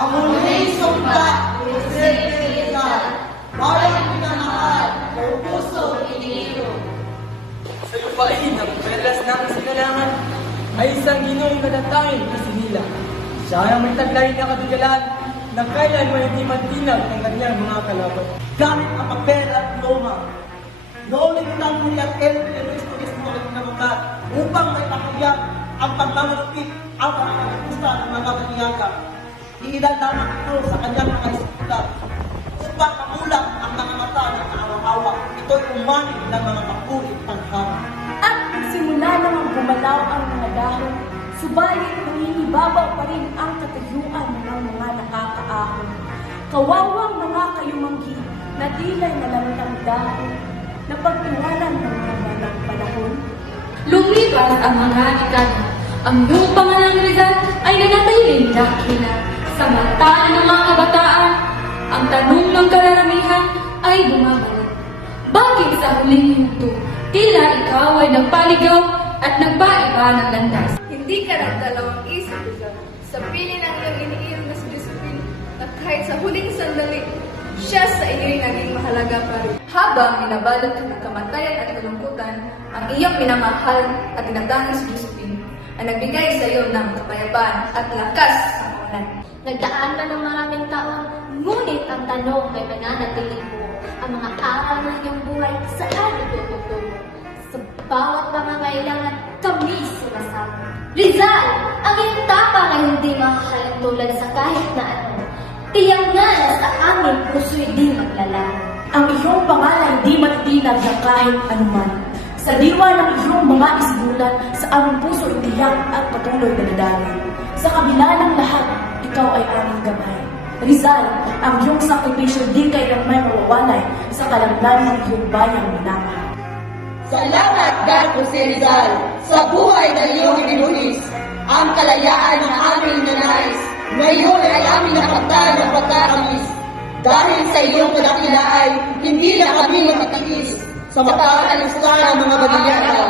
Ang muling sumpa ni Rizal, bayang minamahal, o puso iniiro. Sa lupain ng perlas ng sinalangan ay isang ginong nadatangin na sinila. Siya ang may taglay na katigalan na kailan mo hindi mantinag ng kanyang mga kalaban. Gamit ang papel at loma, noong nagtang ni at Estudios mo rin na mga upang may pakiyak ang pagmamalupit ang pangakagusta ng mga kaniyaga. Iilan lamang ito sa kanyang mga isipula. Upang mamulang ang mga mata ng awa-awa, ito'y umanig ng mga papurit panghama. At nagsimula namang gumalaw ang mga dahon, subalit nangingibabaw pa rin ang katayuan ng mga nakakaahon. Kawawang mga kayumanggi na tila'y nalamang dahon, na pagtiwanan ng mga ng panahon. Lumipas ang mga dekada. Ang iyong pangalang Rizal ay nanatiling dakila. Sa mata ng mga kabataan, ang tanong ng karamihan ay bumabalik. Bakit sa huling minuto, tila ikaw ay nagpaligaw at nagpaiba ng landas? Hindi ka nagdalawang isip, Rizal. Sa pili ng iyong iniinom na si Josephine, at kahit sa huling sandali, siya sa iyo'y naging mahalaga pa rin. Habang minabalot ka ng kamatayan at kalungkutan, ang iyong minamahal at tinatangin si Josephine ay nagbigay sa iyo ng kapayapaan at lakas sa kawalan. Nagdaan man ng maraming taon, ngunit ang tanong ay mananatili mo. Ang mga aral ng iyong buhay, saan itututungo? Sa bawat pangangailangan, kami sumasama. Rizal, ang iyong tapang ay hindi mahahalang tulad sa kahit na ano. Tiyang nga na sa aming puso'y di maglalaman. Ang iyong pangalan di matitinag ng kahit anuman. Sa diwa ng iyong mga isbulan, sa aming puso itiyak at patuloy na dadalhin. Sa kabila ng lahat, ikaw ay aming gabay. Rizal, ang iyong sakripisyo di kayang may mawawalay sa kalaglan ng iyong bayang minamahal. Salamat, Garpo si Rizal, sa buhay na iyong ibinuhis, ang kalayaan na aming nanais. Ngayon ay aming nakaptan ng pagkakamis. Dahil sa iyong kadakilaan, hindi na kami matitiis sa pag-alista ng mga bagayatan.